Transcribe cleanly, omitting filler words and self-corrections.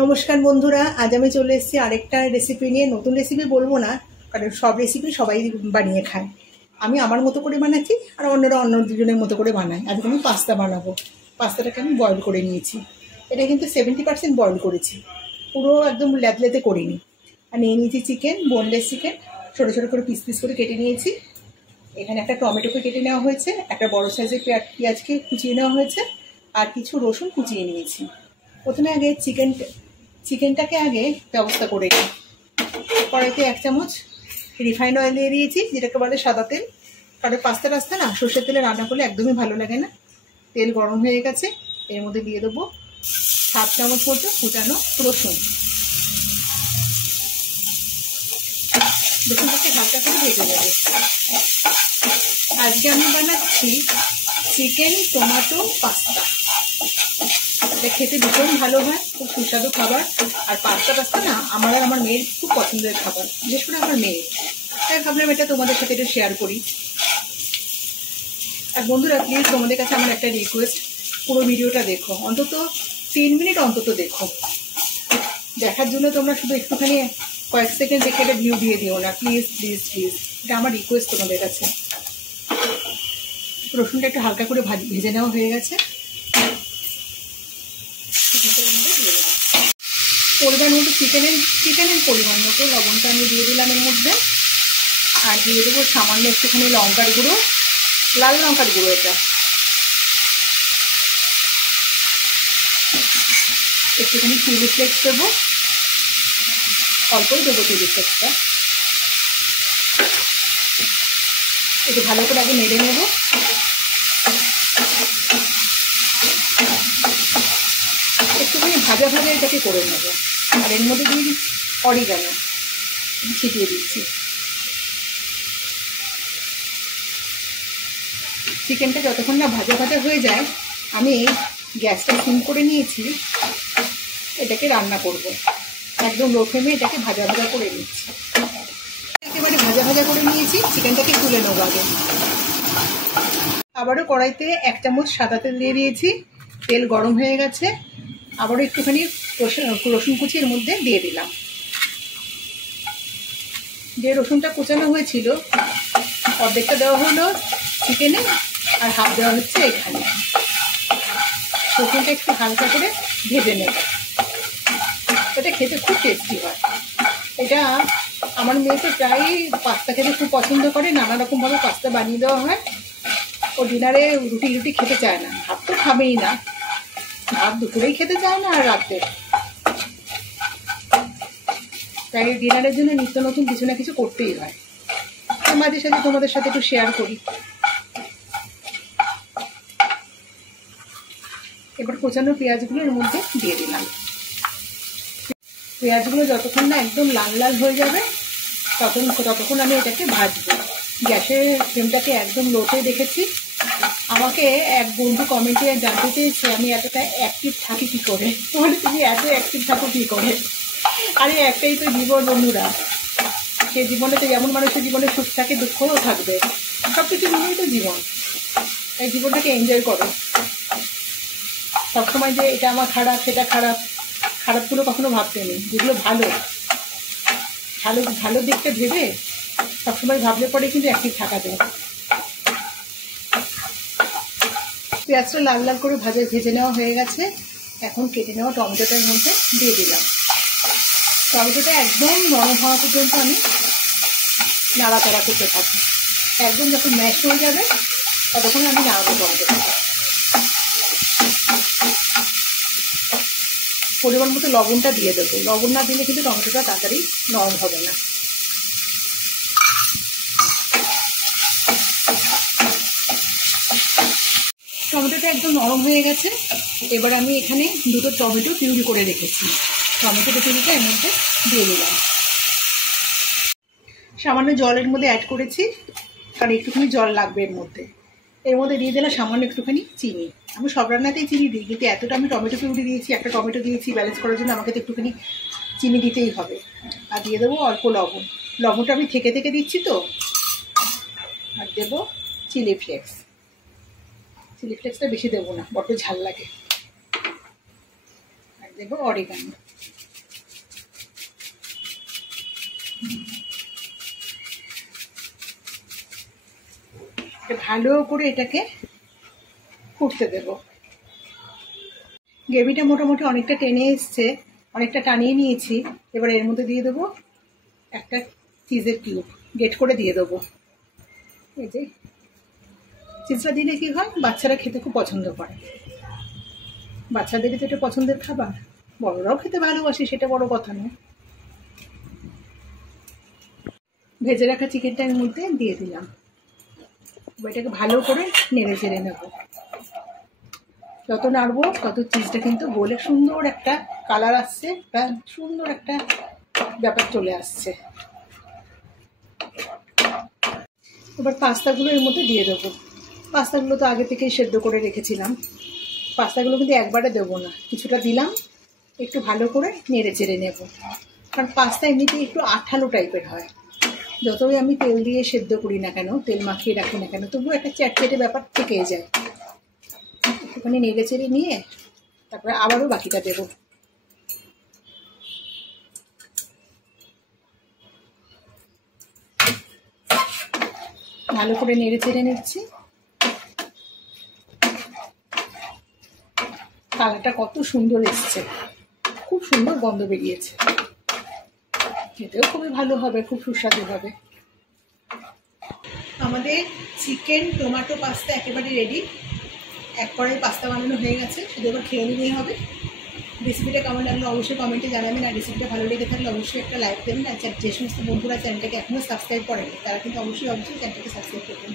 নমস্কার বন্ধুরা, আজ আমি চলে এসেছি আরেকটা রেসিপি নিয়ে। নতুন রেসিপি বলবো না, কারণ সব রেসিপি সবাই বানিয়ে খায়। আমি আমার মতো করে বানাচ্ছি, আর অন্যরা অন্য দুজনের মতো করে বানায়। আজকে আমি পাস্তা বানাবো। পাস্তাটাকে আমি বয়েল করে নিয়েছি। এটা কিন্তু 70% বয়েল করেছি, পুরো একদম ল্যাদলেতে করিনি। আর নিয়ে নিয়েছি চিকেন, বোনলেস চিকেন, ছোটো ছোটো করে পিস পিস করে কেটে নিয়েছি। এখানে একটা টমেটোকে কেটে নেওয়া হয়েছে, একটা বড় সাইজের পেঁয়াজকে কুচিয়ে নেওয়া হয়েছে, আর কিছু রসুন কুচিয়ে নিয়েছি। প্রথমে আগে চিকেনটাকে আগে ব্যবস্থা করে নিই। কড়াইতে 1 চামচ রিফাইন্ড অয়েল দিয়ে দিয়েছি, যেটাকে বলে সাদা তেল। কারণ পাস্তা না সর্ষের তেলে রান্না করলে একদমই ভালো লাগে না। তেল গরম হয়ে গেছে, এর মধ্যে দিয়ে দেবো 7 চামচ মতো কুচানো রসুন। রসুনটাকে হালকা করে ভেজে নেব। আজকে আমি বানাচ্ছি চিকেন টমেটো পাস্তা। এটা খেতে ভীষণ ভালো হয়, খুব সুস্বাদু খাবার। আর পাস্তা না আমার আর আমার মেয়ের খুব পছন্দের খাবার, বিশেষ করে আমার মেয়ে। তাই ভাবলাম এটা তোমাদের সাথে একটু শেয়ার করি। আর বন্ধুরা, প্লিজ তোমাদের কাছে আমার একটা রিকোয়েস্ট, পুরো ভিডিওটা দেখো, অন্তত 3 মিনিট অন্তত দেখো। দেখার জন্য তোমরা শুধু একটুখানি কয়েক সেকেন্ড দেখে এটা ভিউ দিয়ে দিও না, প্লিজ প্লিজ প্লিজ। এটা আমার রিকোয়েস্ট তোমাদের কাছে। রসুনটা একটু হালকা করে ভেজে নেওয়া হয়ে গেছে। পরিমাণ মতো চিকেনের পরিমাণ মতো লবণটা আমি দিয়ে দিলাম এর মধ্যে। আর দিয়ে দেবো সামান্য একটুখানি লঙ্কার গুঁড়ো, লাল লঙ্কার গুঁড়ো। এটা একটুখানি চিলি ফ্লেক্স দেবো, অল্পই দেবো চিলি ফ্লেক্সটা। একটু ভালো করে আগে নেড়ে নেব। একটুখানি ভাজা ভাজা এটাকে করে নেব। আর এর মধ্যে দিয়ে অরিগানো ছিটিয়ে দিচ্ছি। চিকেনটা যতক্ষণ না ভাজা ভাজা হয়ে যায়, আমি গ্যাসটা সিম করে নিয়েছি। এটাকে রান্না করব একদম লো ফ্লেমে। এটাকে ভাজা ভাজা করে নিচ্ছি। একেবারে ভাজা ভাজা করে নিয়েছি। চিকেনটাকে তুলে নেব আগে। আবারও কড়াইতে 1 চামচ সাদা তেল দিয়ে দিয়েছি। তেল গরম হয়ে গেছে। আবারও একটুখানি রসুন কুচি এর মধ্যে দিয়ে দিলাম। যে রসুনটা কুচানো হয়েছিল, অর্ধেকটা দেওয়া হলো চিকেনে, আর হাফ দেওয়া হচ্ছে এখানে। রসুনটা একটু হালকা করে ভেজে নেব। এটা খেতে খুব টেস্টি হয়। এটা আমার মেয়ে তো প্রায় পাস্তা খেতে খুব পছন্দ করে। নানা রকমভাবে পাস্তা বানিয়ে দেওয়া হয়। ও ডিনারে রুটি খেতে চায় না, ভাত তো খাবেই না। ভাত দুপুরেই খেতে চায় না, আর রাতে। তাই ডিনারের জন্য নিত্য নতুন কিছু না কিছু করতেই হয়। মাঝে সাঝে তোমাদের সাথে একটু শেয়ার করি। এবার কোচানো পেঁয়াজগুলো এর মধ্যে দিয়ে দিলাম। পেঁয়াজগুলো যতক্ষণ না একদম লাল লাল হয়ে যাবে, ততক্ষণ আমি এটাকে ভাজবো। গ্যাসের ফ্লেমটাকে একদম লোতে রেখেছি। আমাকে এক বন্ধু কমেন্টে জানতে চেয়েছে আমি এতটা অ্যাক্টিভ থাকি কী করে। মানে তুমি এত অ্যাক্টিভ থাকো কী করে? আরে একটাই তো জীবন বন্ধুরা। সে জীবনে তো যেমন মানুষের জীবনে সুখ থাকে, দুঃখও থাকবে। সব কিছু মিলেই তো জীবন। এই জীবনটাকে এনজয় করো। সবসময় যে এটা আমার খারাপ, সেটা খারাপ, খারাপগুলো কখনো ভাবতে নেই। যেগুলো ভালো ভালো ভালো দিকটা ভেবে সবসময় ভাবলে পরে কিন্তু অ্যাক্টিভ থাকা যায়। পেঁয়াজটা লাল লাল করে ভেজে নেওয়া হয়ে গেছে। এখন কেটে নেওয়া টমেটোটার মধ্যে দিয়ে দিলাম। টমেটোটা একদম নরম হওয়া পর্যন্ত আমি নাড়াচাড়া করতে থাকি। একদম যখন ম্যাশ হয়ে যাবে, ততক্ষণ আমি নাড়াবো টমেটোটাকে। পরিমাণ মতো লবণটা দিয়ে দেবো। লবণ না দিলে কিন্তু টমেটোটা তাড়াতাড়ি নরম হবে না। টমেটোটা একদম নরম হয়ে গেছে। এবার আমি এখানে 2টো টমেটো পিউরি করে রেখেছি। টমেটো পিউরিটা এর মধ্যে দিয়ে দিলাম। সামান্য জলের মধ্যে অ্যাড করেছি, কারণ একটুখানি জল লাগবে এর মধ্যে। এর মধ্যে দিয়ে দিলাম সামান্য একটুখানি চিনি। আমি সব রান্নাতেই চিনি দিই, কিন্তু এতটা আমি টমেটো পিউরি দিয়েছি, একটা টমেটো দিয়েছি, ব্যালেন্স করার জন্য আমাকে তো একটুখানি চিনি দিতেই হবে। আর দিয়ে দেবো অল্প লবণ। লবণটা আমি থেকে দিচ্ছি তো। আর দেবো চিলি ফ্লেক্স। চিলি ফ্লেক্সটা বেশি দেবো না, বড্ড ঝাল লাগে। দেবো অরিগানো। ভালো করে এটাকে ফুটতে দেব। গ্রেভিটা মোটামুটি অনেকটা টেনে এসছে, অনেকটা টানিয়ে নিয়েছি। এবার এর মধ্যে দিয়ে দেবো একটা চিজের কিউব, গ্রেট করে দিয়ে দেবো। এই যে চিজটা দিলে কি হয়, বাচ্চারা খেতে খুব পছন্দ করে। বাচ্চাদেরই তো এটা পছন্দের খাবার, বড়রাও খেতে ভালোবাসে, সেটা বড় কথা নয়। ভেজে রাখা চিকেনটা এর মধ্যে দিয়ে দিলাম। এটাকে ভালো করে নেড়ে চেড়ে নেব। যত নাড়বো তত চিজটা কিন্তু গলে সুন্দর একটা কালার আসছে, সুন্দর একটা ব্যাপার চলে আসছে। এবার পাস্তাগুলো এর মধ্যে দিয়ে দেবো। পাস্তাগুলো তো আগে থেকেই সেদ্ধ করে রেখেছিলাম। পাস্তাগুলো কিন্তু একবারে দেবো না, কিছুটা দিলাম, একটু ভালো করে নেড়ে চেড়ে নেব। কারণ পাস্তা এমনিতেই একটু আঠালো টাইপের হয়, যতই আমি তেল দিয়ে সেদ্ধ করি না কেন, তেল মাখিয়ে রাখি না কেন, তবুও একটা চ্যাটচেটে ব্যাপার থেকেই যায়। একটুখানি নেড়ে চেড়ে নিয়ে তারপরে আবারও বাকিটা দেব। ভালো করে নেড়ে চেড়ে নিচ্ছি। কালারটা কত সুন্দর এসছে, খুব সুন্দর গন্ধ বেরিয়েছে। খেতেও খুবই ভালো হবে, খুব সুস্বাদু হবে। আমাদের চিকেন টমেটো পাস্তা একেবারে রেডি। এক কড়াই পাস্তা বানানো হয়ে গেছে, শুধু এবার খেয়ে নিলেই হবে। রেসিপিটা কেমন লাগলো অবশ্যই কমেন্টে জানাবেন। আর রেসিপিটা ভালো লেগে থাকলে অবশ্যই একটা লাইক দেবেন। আর যে সমস্ত বন্ধুরা চ্যানেলটাকে এখনও সাবস্ক্রাইব করেনি তারা কিন্তু অবশ্যই চ্যানেলটাকে সাবস্ক্রাইব করবেন।